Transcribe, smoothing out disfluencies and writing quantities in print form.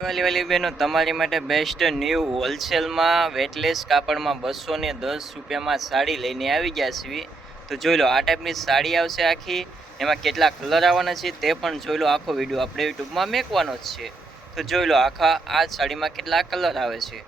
વાલી બહેનો તમારી માટે બેસ્ટ ન્યૂ હોલસેલમાં વેટલેસ કાપડમાં 210 રૂપિયામાં સાડી લઈને આવી ગયા છીએ. તો જોઈ લો, આ ટાઈપની સાડી આવશે આખી. એમાં કેટલા કલર આવવાના છે તે પણ જોઈ લો. આખો વિડીયો આપણે યુટ્યુબમાં મેકવાનો જ છે. તો જોઈ લો, આખા આ સાડીમાં કેટલા કલર આવે છે.